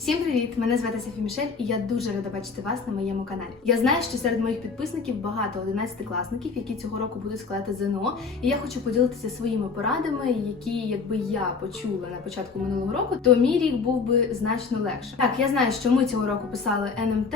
Всім привіт! Мене звати Софі Мішель, і я дуже рада бачити вас на моєму каналі. Я знаю, що серед моїх підписників багато 11-класників, які цього року будуть складати ЗНО, і я хочу поділитися своїми порадами, які, якби я почула на початку минулого року, то мій рік був би значно легше. Так, я знаю, що ми цього року писали НМТ,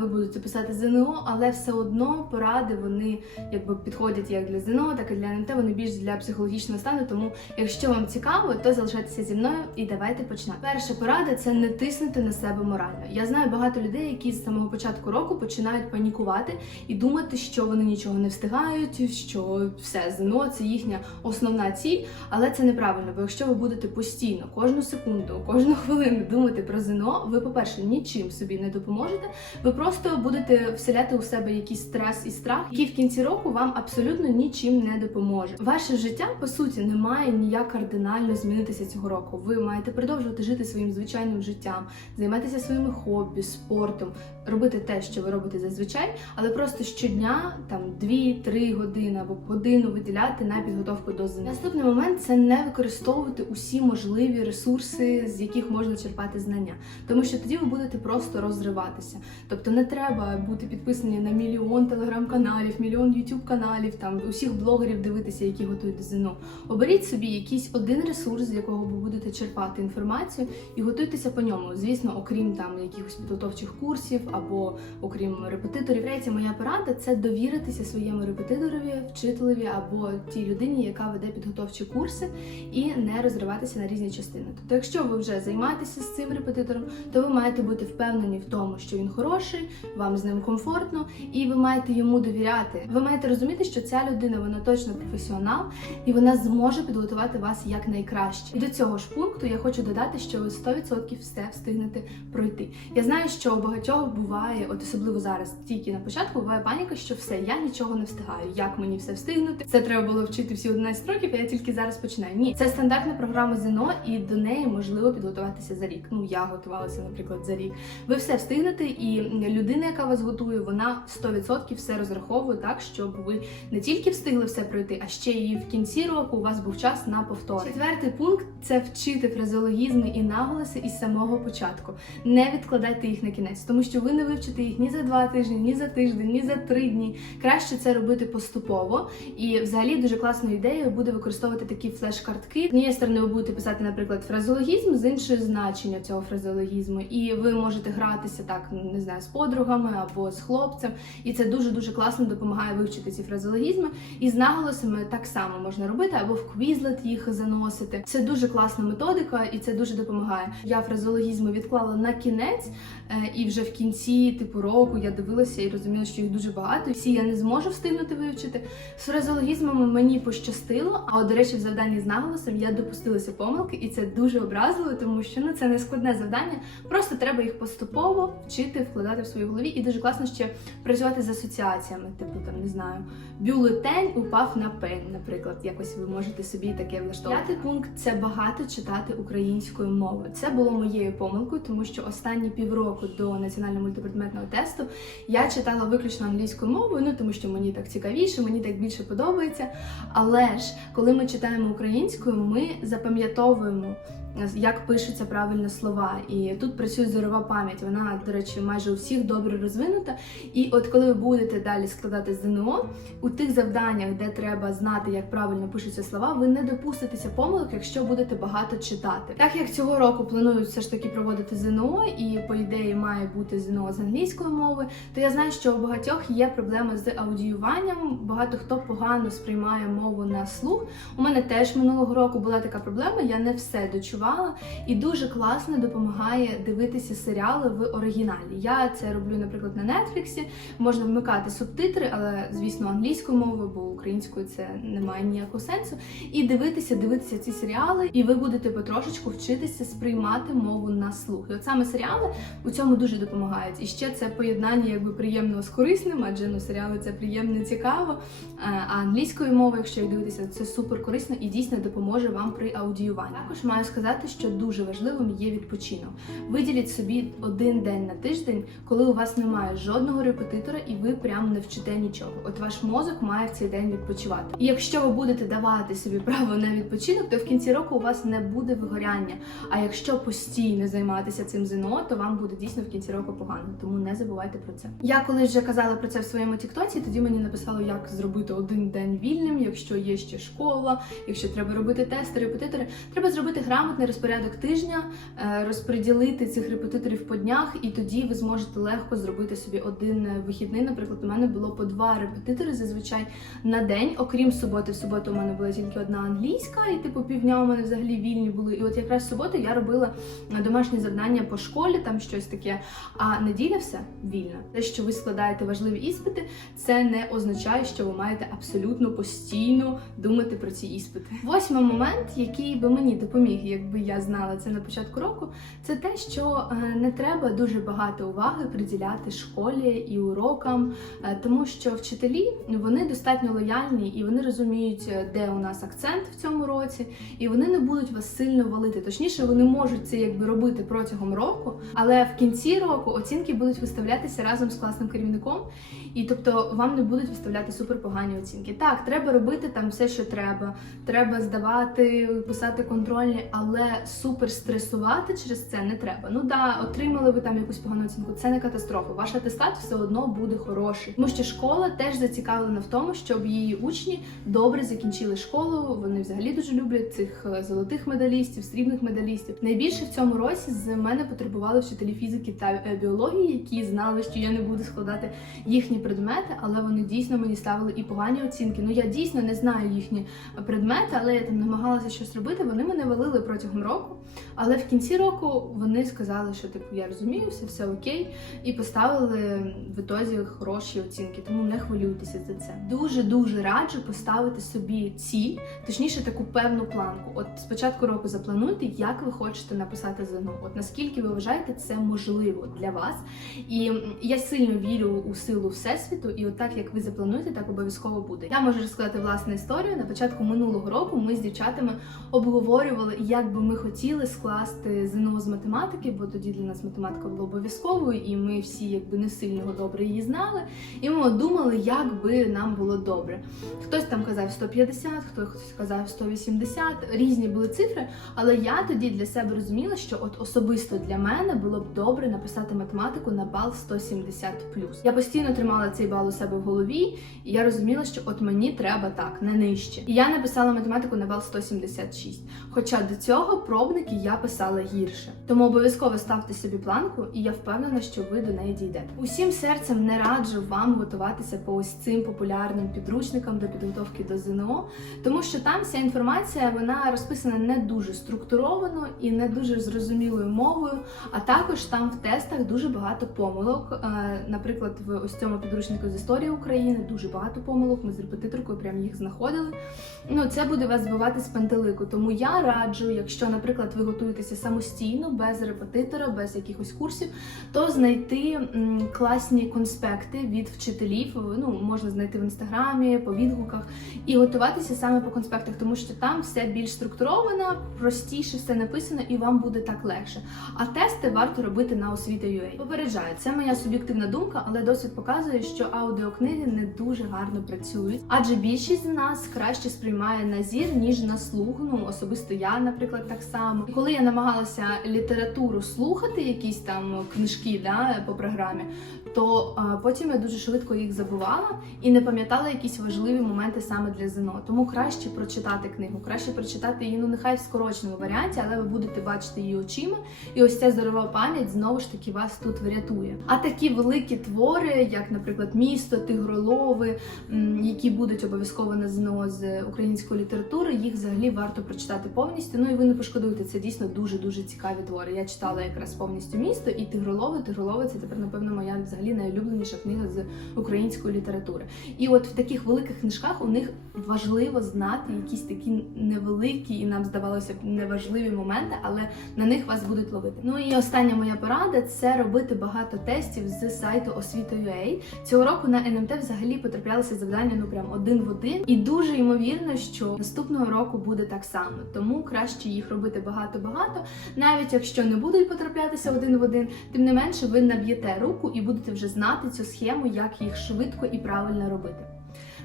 ви будете писати ЗНО, але все одно поради вони якби підходять як для ЗНО, так і для НМТ. Вони більш для психологічного стану. Тому, якщо вам цікаво, то залишайтеся зі мною і давайте почнемо. Перша порада це не тиснути на себе морально. Я знаю багато людей, які з самого початку року починають панікувати і думати, що вони нічого не встигають, що все ЗНО це їхня основна ціль, але це неправильно. Бо якщо ви будете постійно кожну секунду, кожну хвилину думати про ЗНО, ви, по-перше, нічим собі не допоможете. Ви просто будете вселяти у себе якийсь стрес і страх, який в кінці року вам абсолютно нічим не допоможе. Ваше життя по суті не має ніяк кардинально змінитися цього року. Ви маєте продовжувати жити своїм звичайним життям, займатися своїми хобі, спортом, робити те, що ви робите зазвичай, але просто щодня там 2-3 години або годину виділяти на підготовку до ЗНО. Наступний момент це не використовувати усі можливі ресурси, з яких можна черпати знання, тому що тоді ви будете просто розриватися. Тобто не треба бути підписані на мільйон телеграм-каналів, мільйон ютуб каналів, там усіх блогерів дивитися, які готують ЗНО. Оберіть собі якийсь один ресурс, з якого ви будете черпати інформацію, і готуйтеся по ньому. Звісно, окрім там якихось підготовчих курсів або окрім репетиторів. Третя моя порада це довіритися своєму репетиторові, вчителеві або тій людині, яка веде підготовчі курси, і не розриватися на різні частини. Тобто, якщо ви вже займаєтеся з цим репетитором, то ви маєте бути впевнені в тому, що він хороший, вам з ним комфортно, і ви маєте йому довіряти. Ви маєте розуміти, що ця людина вона точно професіонал, і вона зможе підготувати вас як найкраще. І до цього ж пункту я хочу додати, що ви 100% все встигнете пройти. Я знаю, що у багатьох буває, от особливо зараз, тільки на початку буває паніка, що все, я нічого не встигаю. Як мені все встигнути? Це треба було вчити всі 11 років, а я тільки зараз починаю. Ні, це стандартна програма ЗНО, і до неї можливо підготуватися за рік. Ну я готувалася, наприклад, за рік. Ви все встигнете, і людина, яка вас готує, вона 100% все розраховує так, щоб ви не тільки встигли все пройти, а ще і в кінці року у вас був час на повтори. Четвертий пункт це вчити фразеологізми і наголоси із самого початку. Не відкладайте їх на кінець, тому що ви не вивчите їх ні за два тижні, ні за тиждень, ні за три дні. Краще це робити поступово. І взагалі дуже класною ідеєю буде використовувати такі флеш-картки. З однієї сторони, ви будете писати, наприклад, фразеологізм, з іншої значення цього фразеологізму. І ви можете гратися так, не знаю, з подругами або з хлопцем. І це дуже дуже класно допомагає вивчити ці фразеологізми. І з наголосами так само можна робити, або в квізлет їх заносити. Це дуже класна методика, і це дуже допомагає. Я фразеологізми відклала на кінець, е, і вже в кінці типу року я дивилася і розуміла, що їх дуже багато. Всі я не зможу встигнути вивчити. З фразеологізмами мені пощастило. А от, до речі, в завданні з наголосом я допустилася помилки, і це дуже образливо, тому що ну це не складне завдання. Просто треба їх поступово вчити, вкладати в свої голові. І дуже класно ще працювати з асоціаціями, типу там не знаю, бюлетень упав на пень, наприклад. Якось ви можете собі таке влаштовувати. П'ятий пункт це багато читати українською мовою. Це було моєю помилкою, тому що останні півроку до національного мультипредметного тесту я читала виключно англійською мовою, ну тому що мені так цікавіше, мені так більше подобається. Але ж коли ми читаємо українською, ми запам'ятовуємо. Як пишуться правильно слова, і тут працює зорова пам'ять. Вона, до речі, майже у всіх добре розвинута. І от коли ви будете далі складати ЗНО, у тих завданнях, де треба знати, як правильно пишуться слова, ви не допуститеся помилок, якщо будете багато читати. Так як цього року планують все ж таки проводити ЗНО, і по ідеї має бути ЗНО з англійської мови, то я знаю, що у багатьох є проблеми з аудіюванням. Багато хто погано сприймає мову на слух. У мене теж минулого року була така проблема. Я не все дочувала, і дуже класно допомагає дивитися серіали в оригіналі. Я це роблю, наприклад, на Нетфліксі. Можна вмикати субтитри, але звісно англійською мовою, бо українською це не має ніякого сенсу. І дивитися, дивитися ці серіали, і ви будете потрошечку вчитися сприймати мову на слух. І от саме серіали у цьому дуже допомагають. І ще це поєднання якби приємного з корисним, адже ну серіали це приємно цікаво. Е, А англійською мовою, якщо дивитися, це супер корисно і дійсно допоможе вам при аудіюванні. Також маю сказати, сказати, що дуже важливим є відпочинок. Виділіть собі один день на тиждень, коли у вас немає жодного репетитора і ви прям не вчите нічого. От ваш мозок має в цей день відпочивати. І якщо ви будете давати собі право на відпочинок, то в кінці року у вас не буде вигоряння. А якщо постійно займатися цим ЗНО, то вам буде дійсно в кінці року погано. Тому не забувайте про це. Я колись вже казала про це в своєму тіктоці. Тоді мені написали, як зробити один день вільним, якщо є ще школа, якщо треба робити тести, репетитори. Треба зробити грамотний розпорядок тижня, е, розподілити цих репетиторів по днях, і тоді ви зможете легко зробити собі один е, вихідний. Наприклад, у мене було по два репетитори зазвичай на день, окрім суботи. В суботу у мене була тільки одна англійська, і типу півдня у мене взагалі вільні були. І от якраз в суботу я робила е, домашні завдання по школі, там щось таке. А неділя все вільна. Те, що ви складаєте важливі іспити, це не означає, що ви маєте абсолютно постійно думати про ці іспити. Восьмий момент, який би мені допоміг, якби я знала це на початку року, це те, що е, не треба дуже багато уваги приділяти школі і урокам, е, тому що вчителі вони достатньо лояльні і вони розуміють, е, де у нас акцент в цьому році, і вони не будуть вас сильно валити. Точніше, вони можуть це якби робити протягом року, але в кінці року оцінки будуть виставлятися разом з класним керівником, і тобто вам не будуть виставляти суперпогані оцінки. Так, треба робити там все, що треба. Треба здавати, писати контрольні, але супер стресувати через це не треба. Ну да, отримали ви там якусь погану оцінку. Це не катастрофа. Ваш атестат все одно буде хороший. Тому що школа теж зацікавлена в тому, щоб її учні добре закінчили школу. Вони взагалі дуже люблять цих е, золотих медалістів, срібних медалістів. Найбільше в цьому році з мене потребували вчителі фізики та е, біології, які знали, що я не буду складати їхні предмети, але вони дійсно мені ставили і погані оцінки. Ну я дійсно не знаю їхні предмети, але я там намагалася щось робити. Вони мене валили протягом року. Але в кінці року вони сказали, що типу я розумію, все, все окей, і поставили в ітозі хороші оцінки. Тому не хвилюйтеся за це. Дуже дуже раджу поставити собі ціль, точніше таку певну планку. От спочатку року заплануйте, як ви хочете написати ЗНО. От наскільки ви вважаєте це можливо для вас. І я сильно вірю у силу всесвіту, і от так як ви заплануєте, так обов'язково буде. Я можу розказати власну історію. На початку минулого року ми з дівчатами обговорювали, як би ми хотіли скласти ЗНО з математики, бо тоді для нас математика була обов'язковою, і ми всі якби не сильно добре її знали. І ми думали, як би нам було добре. Хтось там казав 150, хтось казав 180, різні були цифри. Але я тоді для себе розуміла, що от особисто для мене було б добре написати математику на бал 170 Я постійно тримала цей бал у себе в голові, і я розуміла, що от мені треба так, не нижче. І я написала математику на бал 176. Хоча до цього пробники я писала гірше. Тому обов'язково ставте собі планку, і я впевнена, що ви до неї дійдете. Усім серцем не раджу вам готуватися по ось цим популярним підручникам до підготовки до ЗНО, тому що там вся інформація вона розписана не дуже структуровано і не дуже зрозумілою мовою. А також там в тестах дуже багато помилок. Е, Наприклад, в ось цьому підручнику з історії України дуже багато помилок. Ми з репетиторкою прям їх знаходили. Ну це буде вас збивати з пантелику. Тому я раджу, якщо, наприклад, ви готуєтеся самостійно, без репетитора, без якихось курсів, то знайти класні конспекти від вчителів. Ну можна знайти в інстаграмі, по відгуках і готуватися саме по конспектах, тому що там все більш структуровано, простіше все написано, і вам буде так легше. А тести варто робити на освіта.ua. Попереджаю, це моя суб'єктивна думка, але досвід показує, що аудіокниги не дуже гарно працюють, адже більшість з нас краще сприймає на зір, ніж на слух. Ну особисто я, наприклад, так само. І коли я намагалася літературу слухати, якісь там книжки да, по програмі, то а, потім я дуже швидко їх забувала і не пам'ятала якісь важливі моменти саме для ЗНО. Тому краще прочитати книгу, краще прочитати її, ну нехай в скороченому варіанті, але ви будете бачити її очима. І ось ця здорова пам'ять знову ж таки вас тут врятує. А такі великі твори, як, наприклад, місто, тигролови, які будуть обов'язково на ЗНО з української літератури, їх взагалі варто прочитати повністю. Ну і ви не пошкодуєте. Це дійсно дуже дуже цікаві твори. Я читала якраз повністю місто і тигролови. Тигролови це тепер, напевно, моя взагалі найулюбленіша книга з української літератури. І от в таких великих книжках у них важливо знати якісь такі невеликі і нам здавалося б неважливі моменти, але на них вас будуть ловити. Ну і остання моя порада це робити багато тестів з сайту освіта.ua. Цього року на НМТ взагалі потраплялися завдання ну прям один в один, і дуже ймовірно, що наступного року буде так само. Тому краще їх робити багато-багато, навіть якщо не будуть потраплятися один в один, тим не менше ви наб'єте руку і будете вже знати цю схему, як їх швидко і правильно робити.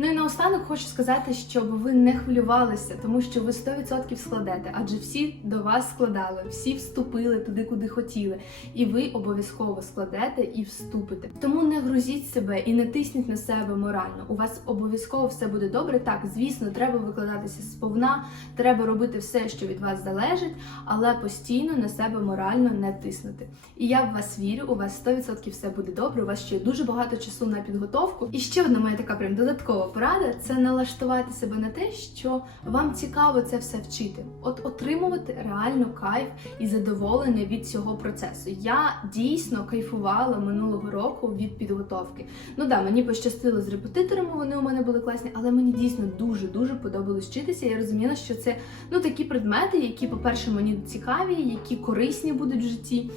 Ну і наостанок хочу сказати, щоб ви не хвилювалися, тому що ви 100% складете, адже всі до вас складали, всі вступили туди, куди хотіли, і ви обов'язково складете і вступите. Тому не грузіть себе і не тисніть на себе морально. У вас обов'язково все буде добре. Так, звісно, треба викладатися сповна, треба робити все, що від вас залежить, але постійно на себе морально не тиснути. І я в вас вірю, у вас 100% все буде добре. У вас ще дуже багато часу на підготовку. І ще одна моя така прям додаткова порада це налаштувати себе на те, що вам цікаво це все вчити, от отримувати реально кайф і задоволення від цього процесу. Я дійсно кайфувала минулого року від підготовки. Ну да, мені пощастило з репетиторами, вони у мене були класні, але мені дійсно дуже дуже подобалось вчитися. Я розуміла, що це ну такі предмети, які, по-перше, мені цікаві, які корисні будуть в житті.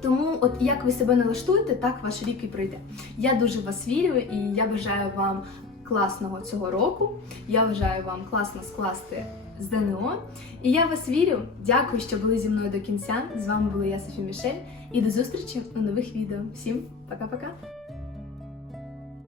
Тому, от як ви себе налаштуєте, так ваш рік і пройде. Я дуже вас вірю і я бажаю вам класного цього року. Я вважаю вам класно скласти з ДНО. І я вас вірю. Дякую, що були зі мною до кінця. З вами була я Софі Мішель. І до зустрічі у нових відео. Всім пока-пока!